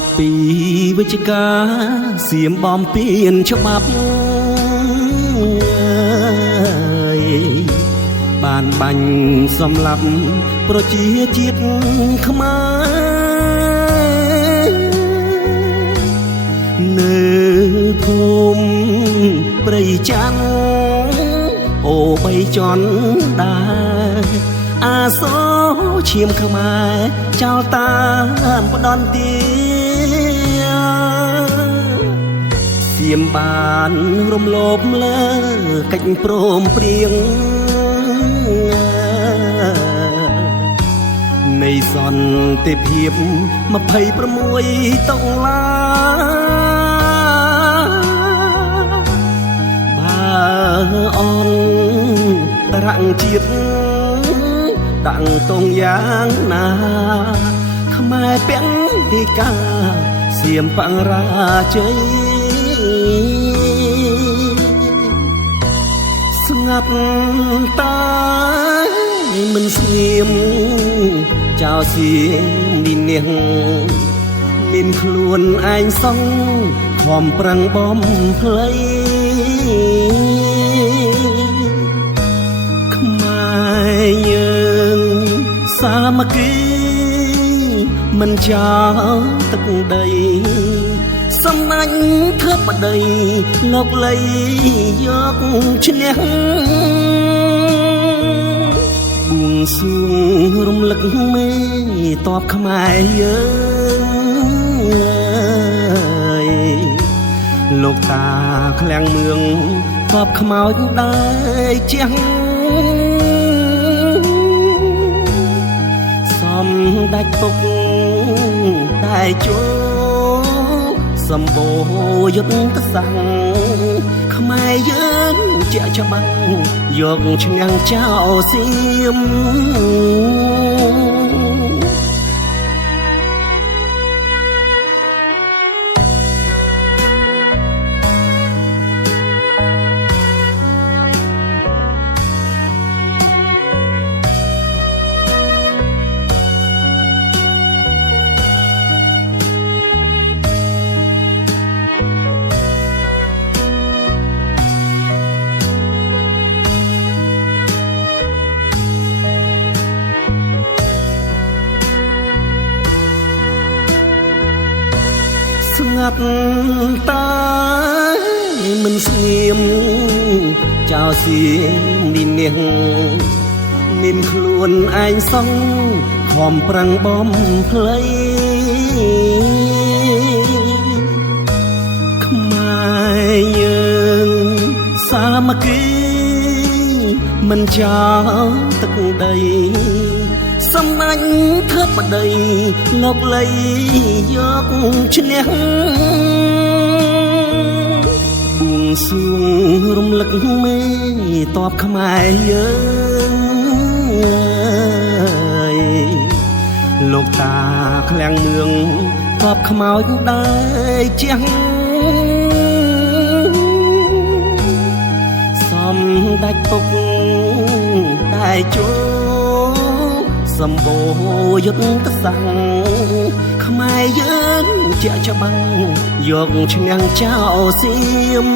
ប់ពីវិជ្ជការសៀមបំពេញច្បាប់បានបាញ់សម្លាប់ប្រជាជាតិខ្មែរនៅភូមិព្រៃច័ន្ទអូបីជន់ដែរអាសូរឈាមខ្មែរចោលតាមផ្ដន់ទាសៀមបានរំលោភលើកិច្ចព្រមព្រៀងនៃសន្តិភាព26តុលាបើអនតរងជាតិតាំងតងយ៉ាងណាខ្មែរពាំងពីកាសៀមបង្រាជ័យស្ងាត់តាមិនស្ងៀមចោលសៀមនេះនាងមានខ្លួនឯងសងខំប្រឹងបំភ្លៃខ្មែរយើងសាមគ្គីមិនចោលទឹកដីសំណាញ់ធ្វើបដីលោកលៃយកឈ្នះបួងសួងរំលឹកមេតបខ្មែរយើងលោកតាឃ្លាំងមឿងតបខ្មោចដែរជាងសំដាច់ពុកតែចូលសម្បូរយុទ្ធសាស្ត្រខ្មែរយើងជាច្បាំងយកឈ្នះចោលសៀមស្ងាត់តាមិនស្ងៀមចោលសៀមនេះនាងមានខ្លួនឯងសងខំប្រឹងបំភ្លៃខ្មែរយើងសាមគ្គីមិនចោលទឹកដីសំណាញ់ធ្វើបដីលោកលៃយកឈ្នះបួងសួងរំលឹកមេតបខ្មែរយើងលោកតាឃ្លាំងមឿងតបខ្មោចដែរជាងសំដាច់ពុកតែចូលសម្បូរយុទ្ធសាស្ត្រខ្មែរយើងជាច្បាំងយកឈ្នះចោលសៀម